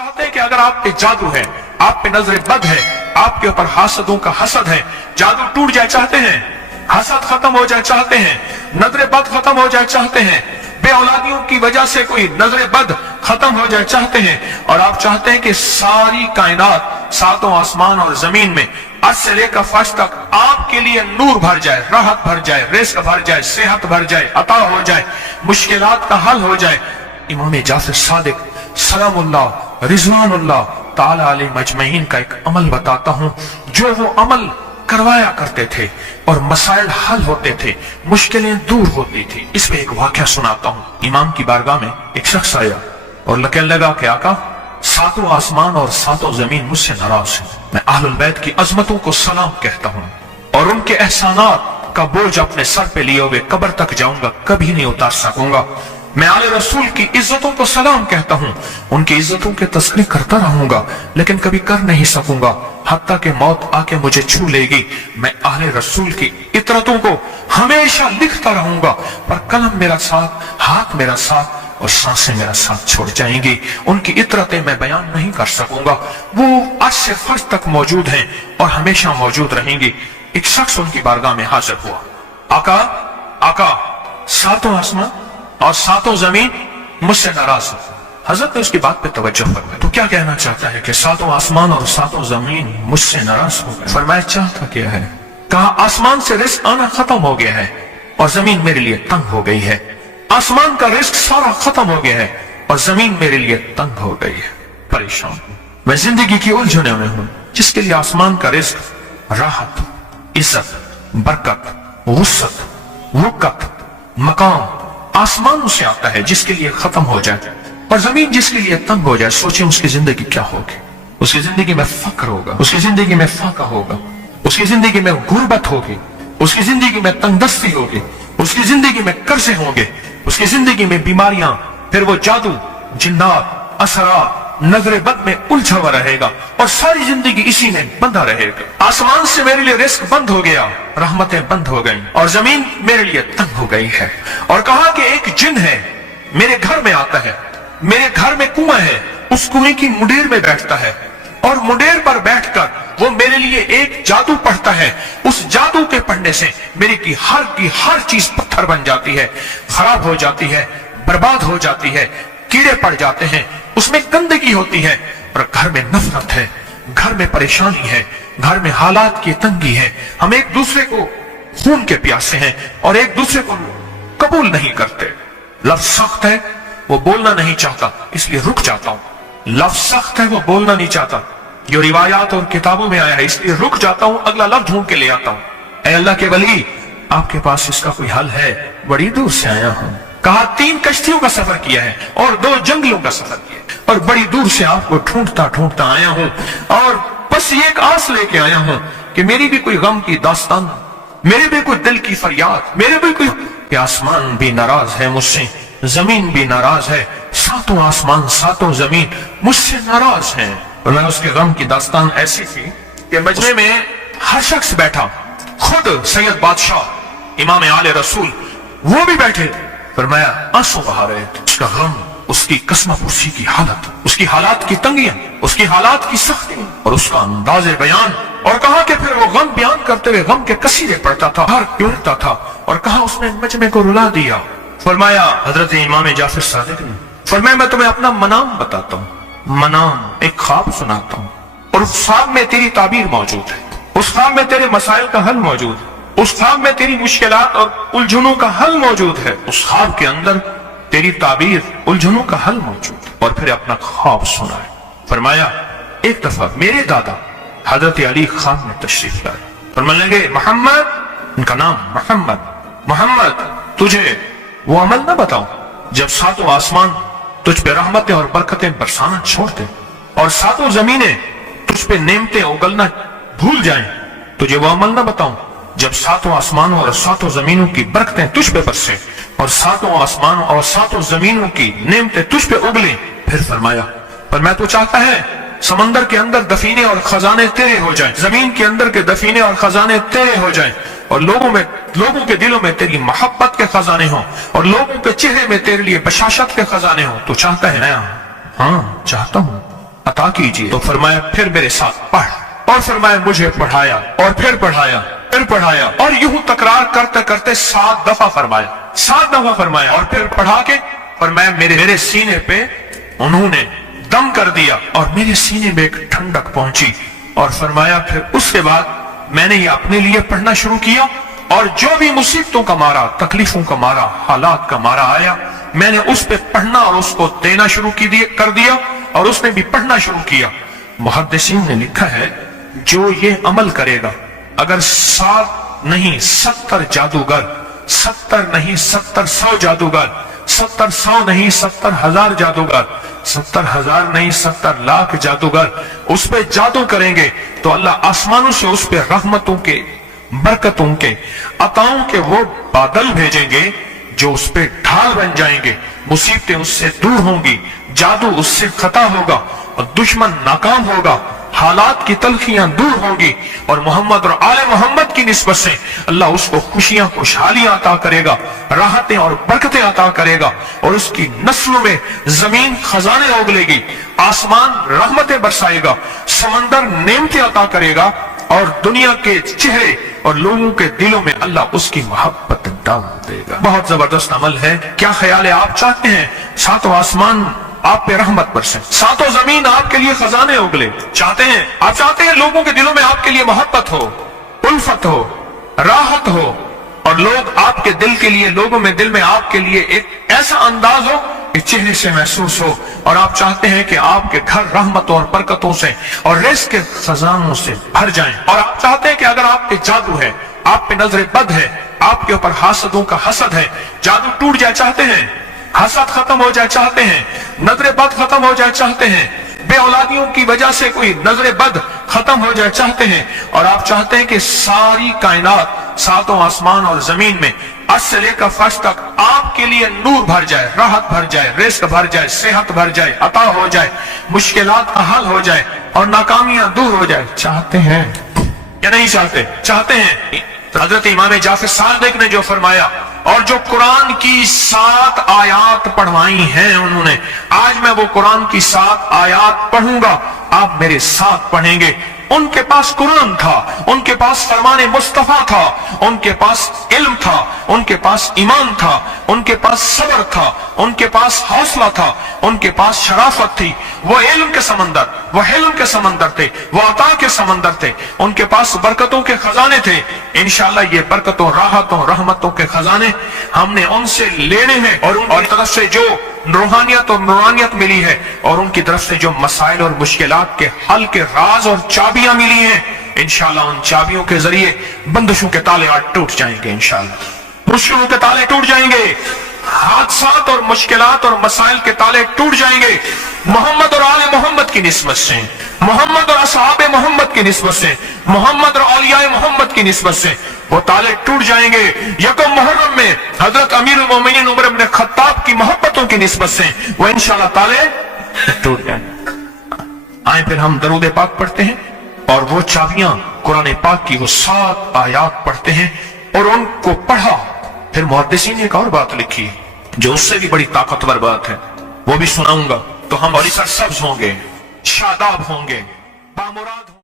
चाहते हैं कि अगर आप पे जादू है, आप पे नजर बद है, आपके ऊपर हासदों का हसद है, जादू टूट जाए चाहते हैं, हसद खत्म हो जाए चाहते हैं, नजर बद खत्म हो जाए चाहते हैं, बेऔलादियों की वजह से कोई नजर बद खत्म हो जाए चाहते हैं, और आप चाहते हैं कि सारी कायनात सातों आसमान और जमीन में अर्श से लेकर फर्श तक आपके लिए नूर भर जाए, राहत भर जाए, रिज़्क भर जाए, सेहत भर जाए, अता हो जाए, मुश्किलात का हल हो जाए। इमाम जाफर सादिक सलामुल्लाह रिजवानुल्लाह ताला अलैहि मजमईन का एक अमल बताता हूं, जो वो अमल करवाया करते थे और मसाइल हल होते थे, मुश्किलें दूर होती थी। इस पे एक वाकया सुनाता हूं। इमाम की बारगाह में एक शख्स आया और कहने लगा कि आका, सातों आसमान और सातों जमीन मुझसे नाराज है। मैं अहलुल बैत की अजमतों को सलाम कहता हूं और उनके एहसानात का बोझ अपने सर पे लिए हुए कब्र तक जाऊंगा, कभी नहीं उतार सकूंगा। मैं आले रसूल की इज्जतों को सलाम कहता हूं, उनकी इज्जतों के तस्करी करता रहूंगा, लेकिन कभी कर नहीं सकूंगा, हत्ता कि मौत आके मुझे छू लेगी। मैं आले रसूल की इतरतों को हमेशा लिखता रहूंगा, पर कलम मेरा साथ, हाथ मेरा साथ और सांसें मेरा साथ छोड़ जाएंगी। उनकी इतरतें मैं बयान नहीं कर सकूंगा। वो अर्श से फर्श तक मौजूद हैं और हमेशा मौजूद रहेंगी। एक शख्स उनकी बारगाह में हाजिर हुआ। आका, आका, सातों आसमान और सातों जमीन मुझसे नाराज है। हजरत ने उसकी बात पे तवज्जो फरमाई। तो क्या कहना चाहता है कि सातों आसमान और सातों जमीन मुझसे नाराज हो गए? फरमाया चाहता क्या है? कहा आसमान से रिज़्क आना खत्म हो गया है और जमीन मेरे लिए तंग हो गई है। आसमान का रिज़्क सारा खत्म हो गया है और जमीन मेरे लिए तंग हो गई है। परेशान मैं जिंदगी की उलझनों में हूं। जिसके लिए आसमान का रिज़्क राहत, इज्जत, बरकत, वुसअत, वक़्त, मकाम आसमान से आता है, जिसके लिए खत्म हो जाए, और जमीन जिसके लिए तंग हो जाए, सोचिए उसकी जिंदगी क्या होगी। उसकी जिंदगी में फक्र होगा, उसकी जिंदगी में फाका होगा, उसकी जिंदगी में गुर्बत होगी, उसकी जिंदगी में तंगदस्ती होगी, उसकी जिंदगी में कर्जे होंगे, उसकी जिंदगी में बीमारियां, फिर वो जादू, जिन्नात, असरात, नजर बद में उलझा हुआ रहेगा और सारी जिंदगी इसी में बंधा रहेगा। आसमान से मेरे लिए रिज़्क बंद हो गया, रहमतें बंद हो गई और जमीन मेरे लिए तंग हो गई है। और कहा कि एक जिन है, मेरे घर में आता है, मेरे घर में कुआं है, उस कुएं की मुंडेर में बैठता है और मुंडेर पर बैठकर वो मेरे लिए एक जादू पढ़ता है। उस जादू के पढ़ने से मेरी की हर चीज पत्थर बन जाती है, खराब हो जाती है, बर्बाद हो जाती है, कीड़े पड़ जाते हैं, उसमें गंदगी होती है और घर में नफरत है, घर में परेशानी है, घर में हालात की तंगी है। हम एक दूसरे को खून के प्यासे हैं और एक दूसरे को कबूल नहीं करते। लफ्ज सख्त है, वो बोलना नहीं चाहता, इसलिए रुक जाता हूं। लफ्ज सख्त है, वो बोलना नहीं चाहता, जो रिवायात और किताबों में आया है, इसलिए रुक जाता हूं, अगला लफ्ज ढूंढ के ले आता हूं। ऐ अल्लाह के वली, आपके पास इसका कोई हल है? बड़ी दूर से आया हूं। कहा 3 कश्तियों का सफर किया है और 2 जंगलों का सफर किया और बड़ी दूर से आपको ढूंढता ढूंढता आया हूं और बस ये एक आस लेके आया हूं कि मेरी भी कोई गम की दास्तान, मेरे भी कोई दिल की फरियाद, मेरे भी कोई कि आसमान भी नाराज है मुझसे, जमीन भी नाराज है, सातों आसमान सातों जमीन मुझसे नाराज हैं। और मैं उसके गम की दास्तान ऐसी थी कि मजमे में हर शख्स बैठा, खुद सैयद बादशाह इमाम आले रसूल वो भी बैठे। फरमाया आंसू बहा रहे थे। उसका गम, उसकी कसमपुर्सी की हालत, उसकी हालात की तंगियां, उसकी हालात की सख्तियां और उसका अंदाज़े बयान। और कहा कि फिर वो गम बयान करते हुए गम के कसीरे पढ़ता था, हर पीड़ता था और कहा उसने मजमे को रुला दिया। फरमाया हजरत इमाम जाफर सादिक ने, फरमाया मैं तुम्हें अपना मनाम बताता हूँ, मनाम एक ख्वाब सुनाता हूँ और उस ख्वाब में तेरी ताबीर मौजूद है, उस ख्वाब में तेरे मसाइल का हल मौजूद है, उस ख्वाब में तेरी मुश्किलात और उलझनों का हल मौजूद है, उस ख्वाब के अंदर तेरी ताबीर, उलझनों का हल मौजूद है। और फिर अपना ख्वाब सुनाए। फरमाया एक दफा मेरे दादा हजरत अली खान ने तशरीफ लाए, फरमाने लगे मोहम्मद, उनका नाम मोहम्मद, मोहम्मद तुझे वो अमल न बताऊं जब सातों आसमान तुझ पे रहमतें और बरकतें बरसाना छोड़ दे और सातों जमीनें तुझ पे नेमतें उगलना भूल जाएं, तुझे वो अमल न बताऊं जब सातों आसमानों और सातों जमीनों की बरकतें तुझ पे बरसे और सातों आसमानों और सातों जमीनों की नेमतें तुझ पे उगले। फिर फरमाया पर मैं तो चाहता है समंदर के अंदर दफीने और खजाने तेरे हो जाएं, जमीन के अंदर के दफीने और खजाने तेरे हो जाएं और लोगों के दिलों में तेरी मोहब्बत के खजाने हों और लोगों के चेहरे में तेरे लिए बशाशत के खजाने हों। तो चाहता है ना? हाँ चाहता हूँ। عطا कीजिए। तो फरमाया फिर मेरे साथ पढ़, और फरमाया मुझे पढ़ाया, और फिर पढ़ाया, फिर पढ़ाया, और यूं तकरार करते करते 7 दफा फरमाया, 7 दफा फरमाया, और फिर पढ़ा के फरमाया मेरे सीने पे उन्होंने दम कर दिया और मेरे सीने में एक ठंडक पहुंची। और फरमाया फिर उसके बाद मैंने ये अपने लिए पढ़ना शुरू किया, और जो भी मुसीबतों का मारा, तकलीफों का मारा, हालात का मारा आया, मैंने उस पे पढ़ना और उसको देना शुरू कर दिया, और उसने भी पढ़ना शुरू किया। मुहद्दिसीन ने लिखा है जो ये अमल करेगा, अगर 7 नहीं 70 जादूगर, 70 नहीं 70 जादूगर, 70 नहीं 70,000 जादूगर, 70,000 नहीं 70 लाख जादूगर उस पे जादू करेंगे, तो अल्लाह आसमानों से उस पे रहमतों के, बरकतों के, अताओं के वो बादल भेजेंगे जो उस पे ढाल बन जाएंगे। मुसीबतें उससे दूर होंगी, जादू उससे खता होगा, और दुश्मन नाकाम होगा, हालात की तलखियां दूर होंगी, और मोहम्मद और आले मोहम्मद की निस्बत से अल्लाह उसको खुशियां, खुशहालियां अता करेगा, राहतें और बरकतें अता करेगा, और उसकी नस्लों में जमीन खजाने उगलेगी, आसमान रहमतें बरसाएगा, समंदर नेमतें अता करेगा, और दुनिया के चेहरे और लोगों के दिलों में अल्लाह उसकी मोहब्बत डाल देगा। बहुत जबरदस्त अमल है। क्या ख्याल है, आप चाहते हैं 7 आसमान आप पे रहमत बरसे, 7 जमीन आपके लिए खजाने उगले, चाहते हैं? आप चाहते हैं लोगों के दिलों में आपके लिए मोहब्बत हो, उल्फत हो, राहत हो, और लोग आपके दिल के लिए, लोगों में दिल में आपके लिए एक ऐसा अंदाज हो कि चेहरे से महसूस हो, और आप चाहते हैं कि आपके घर रहमतों और बरकतों से और रिज़्क़ के खजानों से भर जाएं, और आप चाहते हैं कि अगर आप पे जादू है, आप पे नजर बद है, आपके ऊपर हासदों का हसद है, जादू टूट जाए चाहते हैं, हसद खत्म हो जाए चाहते हैं, नजर बद खत्म हो जाए चाहते हैं, बे औलादियों की वजह से कोई नजर बद खत्म हो जाए चाहते हैं, और आप चाहते हैं कि सारी कायनात, 7 आसमान और जमीन में आज से लेकर फर्श तक आपके लिए नूर भर जाए, राहत भर जाए, रिज़्क़ भर जाए, सेहत भर जाए, अता हो जाए, मुश्किलात का हल हो जाए, और नाकामियां दूर हो जाए, चाहते हैं या नहीं चाहते? चाहते हैं। तो हजरत इमाम जाफर सादिक ने जो फरमाया, और जो कुरान की 7 आयात पढ़वाई हैं उन्होंने, आज मैं वो कुरान की 7 आयात पढ़ूंगा, आप मेरे साथ पढ़ेंगे। उनके पास कुरान था, उनके पास फरमान मुस्तफा था, उनके पास इल्म था, उनके पास ईमान था, उनके पास सब्र था, उनके पास हौसला था, उनके पास शराफत थी। वो इल्म के समंदर, वो हिल्म के समंदर थे, वो अता के समंदर थे, उनके पास बरकतों के खजाने थे। इंशाअल्लाह ये बरकतों, राहतों, रहमतों के खजाने हमने उनसे लेने हैं, और तरफ से जो रूहानियत और नूरानियत मिली है, और उनकी तरफ से जो मसाइल और मुश्किलात के हल के राज और चाबियां मिली हैं, इंशाअल्लाह उन चाबियों के जरिए बंदिशों के ताले आज टूट जाएंगे, इंशाअल्लाह मुश्किलों के ताले टूट जाएंगे, हादसात और मुश्किलात और मसाइल के ताले टूट जाएंगे। मोहम्मद और आले मोहम्मद की निस्बत से, मोहम्मद और असहाबे मोहम्मद की निस्बत से, मोहम्मद और औलियाए मोहम्मद की निस्बत से वो ताले टूट जाएंगे। यकम मुहर्रम में हजरत अमीरुल मोमिनीन उमर इब्न खत्ताब की मोहब्बतों की निस्बत से वो इंशाअल्लाह ताले टूट जाएंगे। आए फिर हम दरूद पाक पढ़ते हैं, और वो चाबियां कुरान पाक की वो 7 आयात पढ़ते हैं, और उनको पढ़ा। फिर मुहद्दिसीन ने एक और बात लिखी जो उससे भी बड़ी ताकतवर बात है, वो भी सुनाऊंगा, तो हम और सब्ज होंगे, शादाब होंगे, बामुराद होंगे।